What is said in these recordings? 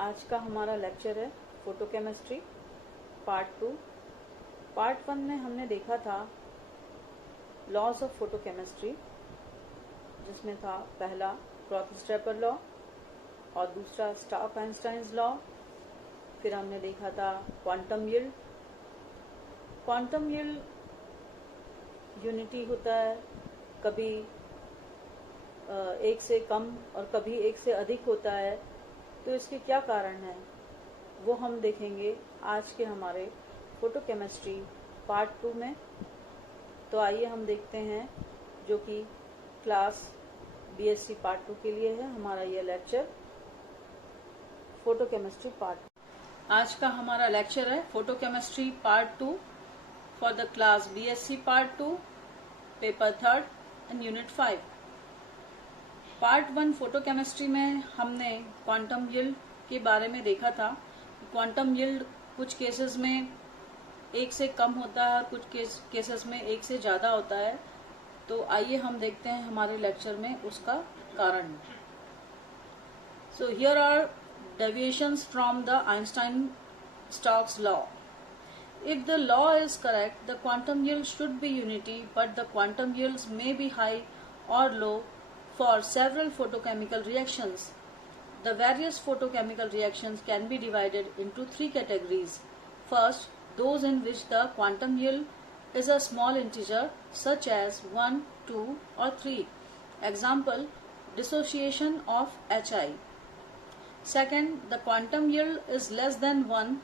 आज का हमारा लेक्चर है फोटोकेमिस्ट्री पार्ट 2। पार्ट 1 में हमने देखा था लॉज ऑफ फोटोकेमिस्ट्री, जिसमें था पहला क्रॉथ-स्टेपर लॉ और दूसरा स्टार्क-आइंस्टाइन्स लॉ। फिर हमने देखा था quantum yield. Quantum yield unity होता है, कभी एक से कम और कभी एक से अधिक होता है। तो इसके क्या कारण है वो हम देखेंगे आज के हमारे फोटोकेमिस्ट्री पार्ट 2 में। तो आइए हम देखते हैं, जो कि क्लास बीएससी पार्ट 2 के लिए है हमारा ये लेक्चर फोटोकेमिस्ट्री पार्ट। आज का हमारा लेक्चर है photochemistry part 2 for the class BSc part 2 paper 3 and unit 5। Part 1 photochemistry में हमने क्वांटम यील्ड के बारे में देखा था। क्वांटम यील्ड कुछ केसेस में एक से कम होता है और कुछ केसेस में एक से ज्यादा होता है। तो आइए हम देखते हैं हमारे लेक्चर में उसका कारण। So here are deviations from the Einstein Stokes law. If the law is correct, the quantum yield should be unity, but the quantum yields may be high or low for several photochemical reactions. The various photochemical reactions can be divided into three categories. First, those in which the quantum yield is a small integer such as 1, 2 or 3. Example, dissociation of Hi. Second, the quantum yield is less than 1.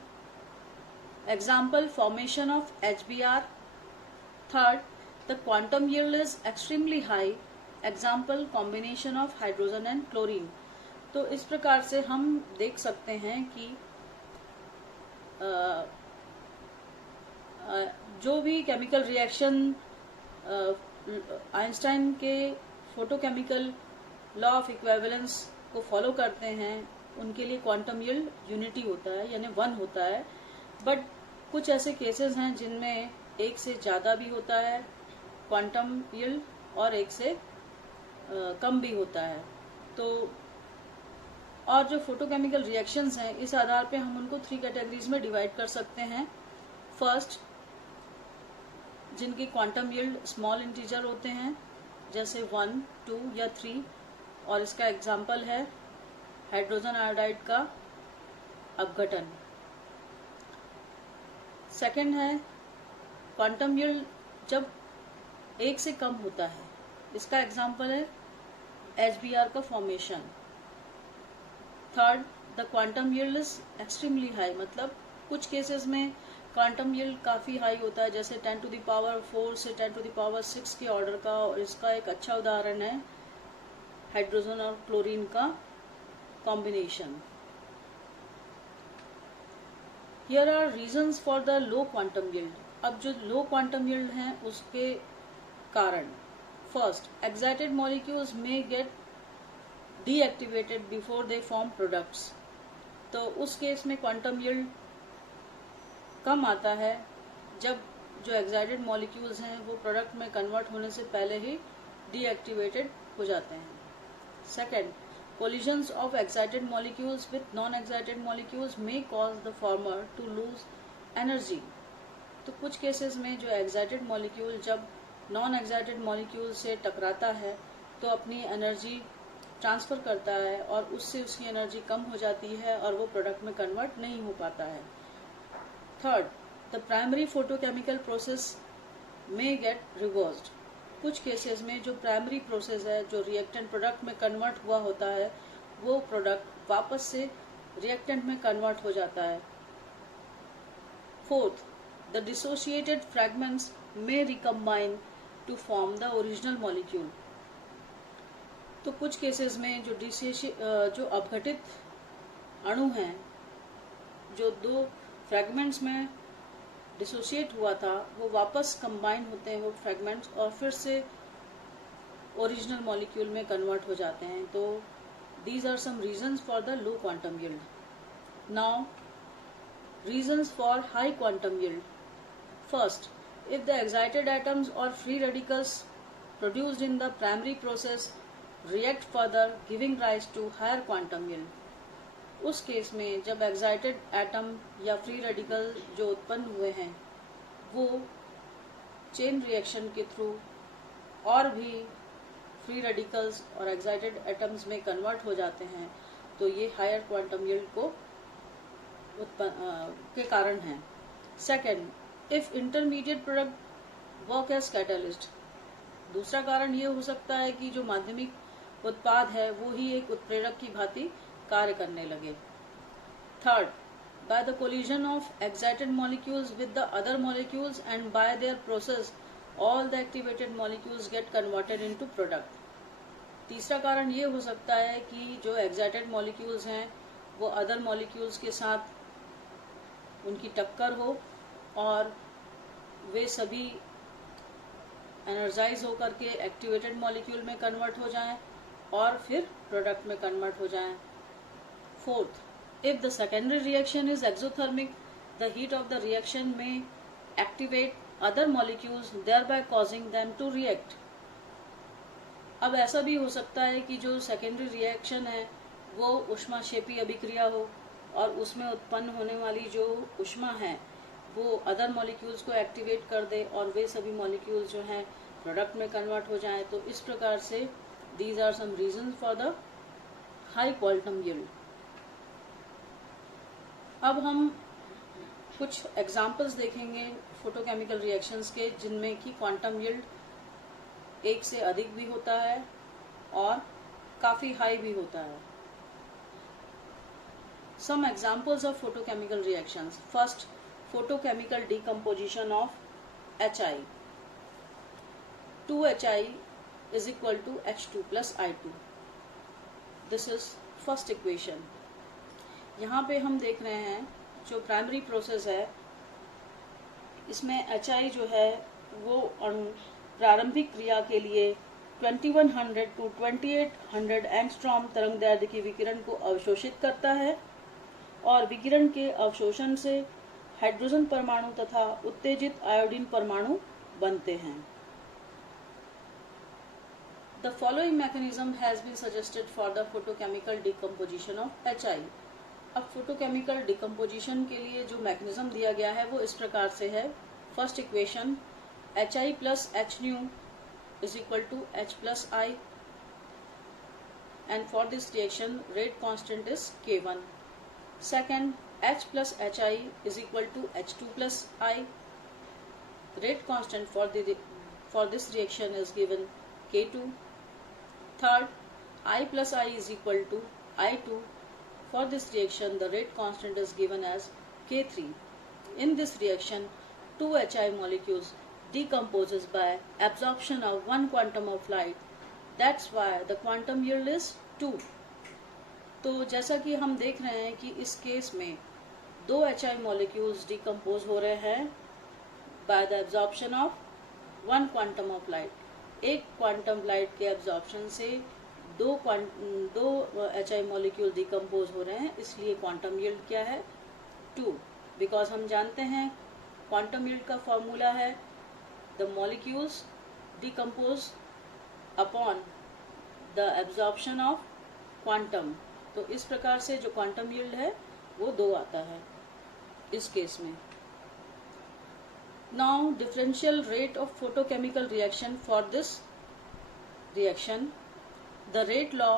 Example, formation of HBr. Third, the quantum yield is extremely high. Example, combination of hydrogen and chlorine. तो इस प्रकार से हम देख सकते हैं कि जो भी केमिकल रिएक्शन आइंस्टाइन के फोटोकेमिकल लॉ ऑफ इक्विवेलेंस को फॉलो करते हैं, उनके लिए क्वांटम यील्ड यूनिटी होता है, यानी 1 होता है। बट कुछ ऐसे केसेस हैं जिनमें एक से ज्यादा भी होता है क्वांटम यील्ड और एक से कम भी होता है। तो और जो फोटोकेमिकल रिएक्शंस हैं, इस आधार पे हम उनको 3 कैटेगरीज में डिवाइड कर सकते हैं। फर्स्ट, जिनकी क्वांटम यील्ड स्मॉल इंटीजर होते हैं, जैसे 1, 2 या 3, और इसका एग्जाम्पल है हाइड्रोजन आयोडाइड का अपघटन। सेकेंड है क्वांटम यील्ड जब एक से कम होता है, इसका एग्जाम्पल है HBr का formation. Third, the quantum yield is extremely high, मतलब कुछ केसेस में क्वांटम यील्ड काफी हाई होता है, जैसे 10 to the power 4 से 10 to the power 6 के ऑर्डर का। और इसका एक अच्छा उदाहरण है हाइड्रोजन और क्लोरीन का combination. Here are reasons for the low quantum yield. अब जो लो क्वांटम यील्ड है उसके कारण, first, excited molecules may get deactivated before they form products. तो उस केस में क्वांटम यील्ड कम आता है जब जो एक्साइटेड मॉलिक्यूल्स हैं वो प्रोडक्ट में कन्वर्ट होने से पहले ही डीएक्टिवेटेड हो जाते हैं। Second, collisions of excited molecules with non-excited molecules may cause the former to lose energy. तो कुछ केसेस में जो एक्साइटेड मॉलिक्यूल जब नॉन एक्साइटेड मॉलिक्यूल से टकराता है तो अपनी एनर्जी ट्रांसफर करता है और उससे उसकी एनर्जी कम हो जाती है और वो प्रोडक्ट में कन्वर्ट नहीं हो पाता है। Third, the primary photochemical process may gate reversed. कुछ केसेस में जो प्राइमरी प्रोसेस है, जो रिएक्टेंट प्रोडक्ट में कन्वर्ट हुआ होता है, वो प्रोडक्ट वापस से रिएक्टेंट में कन्वर्ट हो जाता है। Fourth, the dissociated fragments may recombine to form the original molecule. तो कुछ केसेस में जो अपघटित अणु हैं, जो 2 फ्रैगमेंट्स में डिसोसिएट हुआ था, वो वापस कंबाइन होते हैं वो फ्रैगमेंट्स और फिर से ओरिजिनल मॉलिक्यूल में कन्वर्ट हो जाते हैं। तो these are some reasons for the low quantum yield. Now reasons for high quantum yield. First, if the excited atoms और free radicals produced in the primary process react further, giving rise to higher quantum yield. उस case में जब excited atom या free radical जो उत्पन्न हुए हैं वो चेन रिएक्शन के थ्रू और भी फ्री रेडिकल्स और एक्साइटेड एटम्स में कन्वर्ट हो जाते हैं, तो ये हायर क्वांटम यील्ड को के कारण है। Second, if intermediate product work as catalyst, दूसरा कारण ये हो सकता है कि जो माध्यमिक उत्पाद है वो ही एक उत्प्रेरक की भांति कार्य करने लगे। Third, by the collision of excited molecules with the other molecules and by their process all the activated molecules get converted into product। तीसरा कारण ये हो सकता है कि जो excited molecules हैं वो other molecules के साथ उनकी टक्कर हो और वे सभी एनर्जाइज होकर के एक्टिवेटेड मॉलिक्यूल में कन्वर्ट हो जाएं और फिर प्रोडक्ट में कन्वर्ट हो जाएं। Fourth, if the secondary reaction is exothermic, the heat of the reaction may activate other molecules, thereby causing them to react। अब ऐसा भी हो सकता है कि जो सेकेंडरी रिएक्शन है वो ऊष्माक्षेपी अभिक्रिया हो और उसमें उत्पन्न होने वाली जो ऊष्मा है वो अदर मॉलिक्यूल्स को एक्टिवेट कर दे और वे सभी मॉलिक्यूल्स जो हैं प्रोडक्ट में कन्वर्ट हो जाएं। तो इस प्रकार से these are some reasons for the high quantum yield. अब हम कुछ एग्जाम्पल्स देखेंगे फोटोकेमिकल रिएक्शंस के जिनमें कि क्वांटम यील्ड एक से अधिक भी होता है और काफी हाई भी होता है। Some examples of photochemical reactions. First, photochemical decomposition of HI। 2HI is equal to H2 plus I2। This is first equation। यहाँ पे हम देख रहे हैं जो प्राइमरी प्रोसेस है इसमें HI जो है वो अणु प्रारंभिक क्रिया के लिए 2100 to 2800 एंगस्ट्रॉम तरंगदैर्ध्य की विकिरण को अवशोषित करता है और विकिरण के अवशोषण से हाइड्रोजन परमाणु तथा उत्तेजित आयोडीन परमाणु बनते हैं। The following mechanism has been suggested for the photochemical decomposition of HI। अब photochemical decomposition के लिए जो मैकेनिज्म दिया गया है वो इस प्रकार से है। First equation, HI plus H nu is equal to H plus I and for this reaction rate constant is K1। Second, H plus HI is equal to H2 plus I। Rate constant for this reaction is given K2। Third, I plus I is equal to I2। For this reaction, the rate constant is given as K3। In this reaction, 2 HI molecules decomposes by absorption of 1 quantum of light। That's why the quantum yield is 2। तो जैसा कि हम देख रहे हैं कि इस case में 2 HI मॉलिक्यूल्स डिकम्पोज हो रहे हैं by the absorption of 1 quantum of light. एक क्वांटम लाइट के एब्जॉर्प्शन से दो HI मॉलिक्यूल डिकम्पोज हो रहे हैं, इसलिए क्वांटम यील्ड क्या है 2। बिकॉज हम जानते हैं क्वांटम यील्ड का फॉर्मूला है the molecules decompose upon the absorption of quantum. तो इस प्रकार से जो क्वांटम यील्ड है वो 2 आता है इस केस में। Now differential rate of photochemical reaction for this reaction, the rate law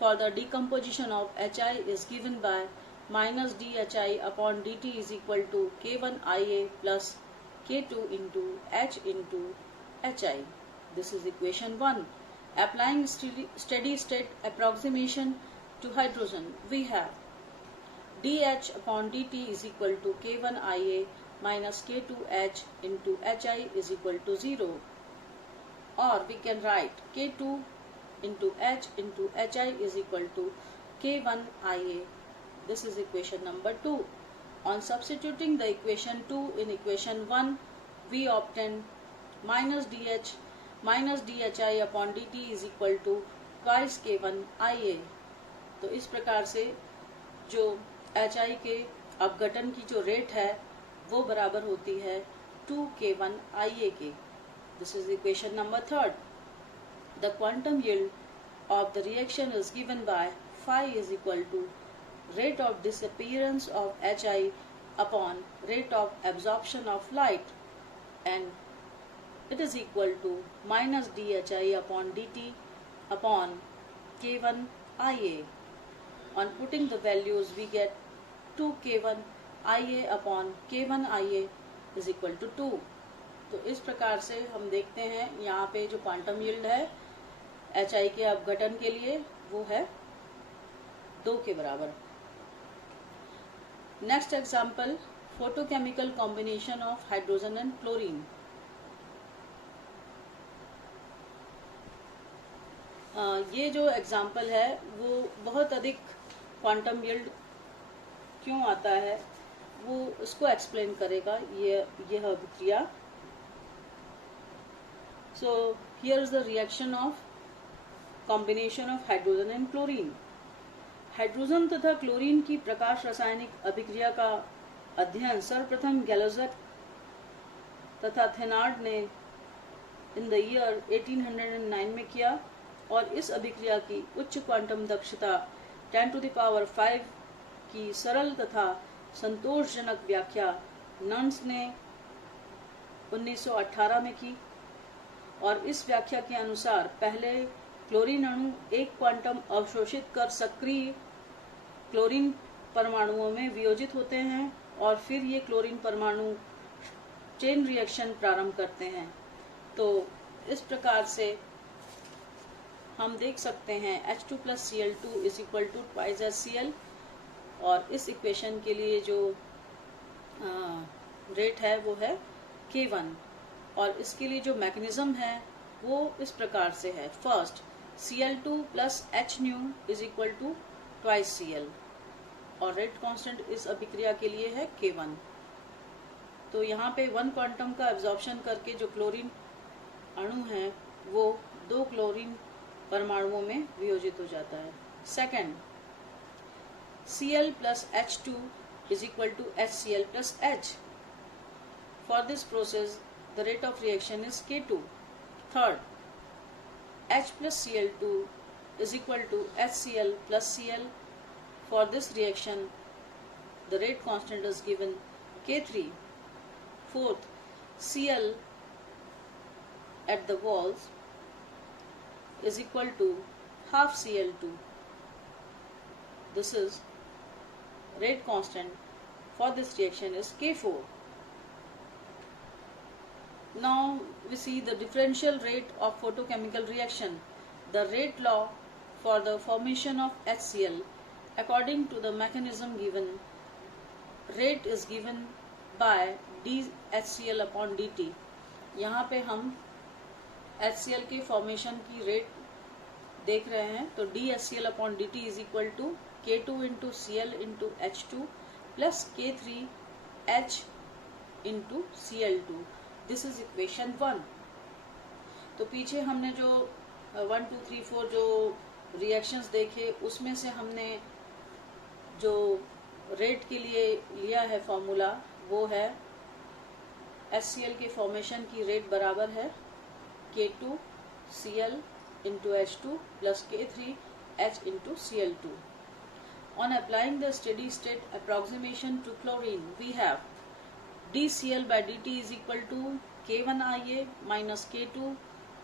for the decomposition of HI is given by minus DHI upon DT is equal to K1IA plus K2 into H into HI। This is equation 1। Applying steady state approximation to hydrogen, we have dH upon dt is equal to K1IA minus K2H into HI is equal to 0, or we can write K2 into H into HI is equal to K1IA। This is equation number 2। On substituting the equation 2 in equation 1, we obtain minus DH minus DHI upon dt is equal to twice K1IA। तो इस प्रकार से जो HI के अपघटन की जो rate है वो बराबर होती है 2K1IA के। This is equation number 3। The quantum yield of the reaction is given by phi is equal to rate of disappearance of Hi upon rate of absorption of light, and it is equal to minus dHi upon dt upon K1 Ia. On putting the values, we get 2 K1 Ia upon K1 Ia is equal to 2. तो इस प्रकार से हम देखते हैं यहाँ पे जो क्वांटम यील्ड है Hi के अपघटन के लिए वो है 2 के बराबर. Next example, photochemical combination of hydrogen and chlorine. ये जो एग्जाम्पल है वो बहुत अधिक क्वांटम यील्ड क्यों आता है वो इसको एक्सप्लेन करेगा यह अभिक्रिया. So here is the reaction of combination of hydrogen and chlorine. Hydrogen तथा क्लोरीन की प्रकाश रासायनिक अभिक्रिया का अध्ययन सर्वप्रथम गैलोजक तथा थेनार्ड ने इन द ईयर 1809 में किया और इस अभिक्रिया की उच्च क्वांटम दक्षता 10⁵ की सरल तथा संतोषजनक व्याख्या नर्न्स ने 1918 में की. और इस व्याख्या के अनुसार पहले क्लोरीन अणु एक क्वांटम अवशोषित कर सक्रिय क्लोरीन परमाणुओं में वियोजित होते हैं और फिर ये क्लोरीन परमाणु चेन रिएक्शन प्रारंभ करते हैं. तो इस प्रकार से हम देख सकते हैं H2 plus Cl2 is equal to twice as Cl. और इस इक्वेशन के लिए जो रेट है वो है K1. और इसके लिए जो मैकेनिज्म है वो इस प्रकार से है. First, Cl2 plus Hν is equal to twice Cl. और रेट कांस्टेंट इस अभिक्रिया के लिए है K1. तो यहाँ पे 1 क्वांटम का एब्जॉर्प्शन करके जो क्लोरीन अणु है वो 2 क्लोरीन परमाणुओं में वियोजित हो जाता है. Second, Cl plus H2 is equal to HCl plus H. For this process, the rate of reaction is K2. Third, H plus Cl2 is equal to HCl plus Cl. For this reaction, the rate constant is given K3. Fourth, Cl at the walls is equal to half Cl2. This is rate constant for this reaction is K4. Now we see the differential rate of photochemical reaction. The rate law for the formation of HCl according to the mechanism given, rate is given by dHCl upon dt. यहाँ पे हम HCl के formation की rate देख रहे हैं. तो dHCl upon dt is equal to K2 into Cl into H2 plus K3H into Cl2. This is equation 1. तो पीछे हमने जो 1, 2, 3, 4 जो रिएक्शंस देखे उसमें से हमने जो रेट के लिए लिया है फॉर्मूला वो है HCl के फॉर्मेशन की रेट बराबर है K2 Cl into H2 plus K3H into Cl2. On applying the steady state approximation to chlorine, we have dCl by dt is equal to K1 Ia minus K2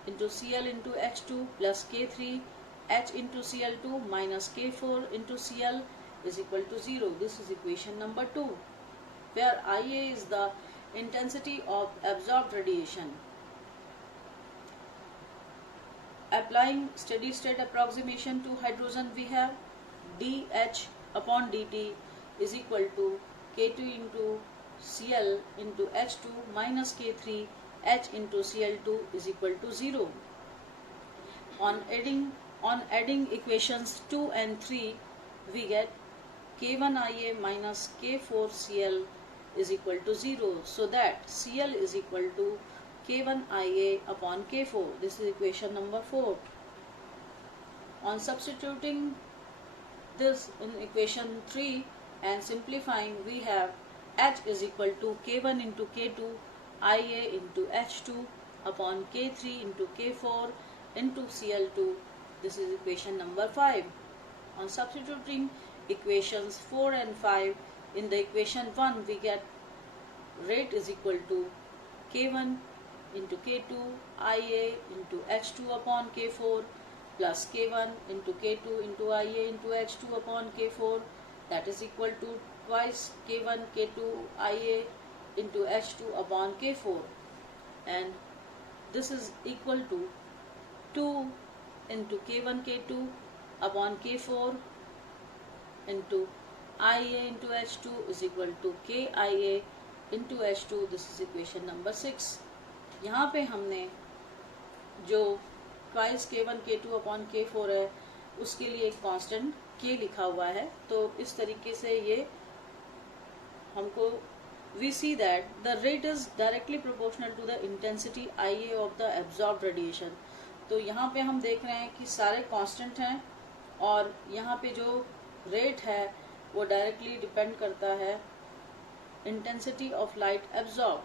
into Cl into H2 plus K3H into Cl2 minus K4 into Cl is equal to 0. This is equation number 2, where Ia is the intensity of absorbed radiation. Applying steady state approximation to hydrogen, we have dH upon dt is equal to K2 into Cl into H2 minus K3H into Cl2 is equal to 0. On adding equations 2 and 3, we get K1 Ia minus K4 Cl is equal to 0. So that Cl is equal to K1 Ia upon K4. This is equation number 4. On substituting this in equation 3 and simplifying, we have H is equal to K1 into K2 Ia into H2 upon K3 into K4 into Cl2. This is equation number 5. On substituting equations 4 and 5. In the equation 1 we get rate is equal to K1 into K2 IA into H2 upon K4 plus K1 into K2 into IA into H2 upon K4, that is equal to twice K1 K2 IA into H2 upon K4, and this is equal to 2 into K1 K2 upon K4 into IA into H2 is equal to KIA into H2. This is equation number 6. यहाँ पे हमने जो twice K1 K2 upon K4 है उसके लिए एक constant K लिखा हुआ है, तो इस तरीके से ये हमको we see that the rate is directly proportional to the intensity IA of the absorbed radiation. तो यहाँ पे हम देख रहे हैं कि सारे कांस्टेंट हैं और यहाँ पे जो रेट है वो डायरेक्टली डिपेंड करता है इंटेंसिटी ऑफ लाइट एब्जॉर्ब.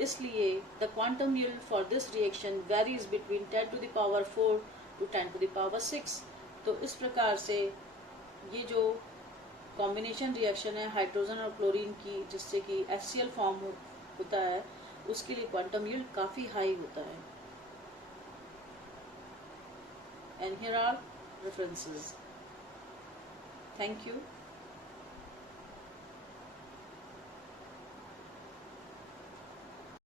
इसलिए the quantum yield for this reaction varies between 10 to the power 4 to 10 to the power 6. तो इस प्रकार से ये जो कॉम्बिनेशन रिएक्शन है हाइड्रोजन और क्लोरीन की जिससे कि HCl फॉर्म होता है उसके लिए क्वांटम यील्ड काफी हाई होता है. And here are references. Thank you.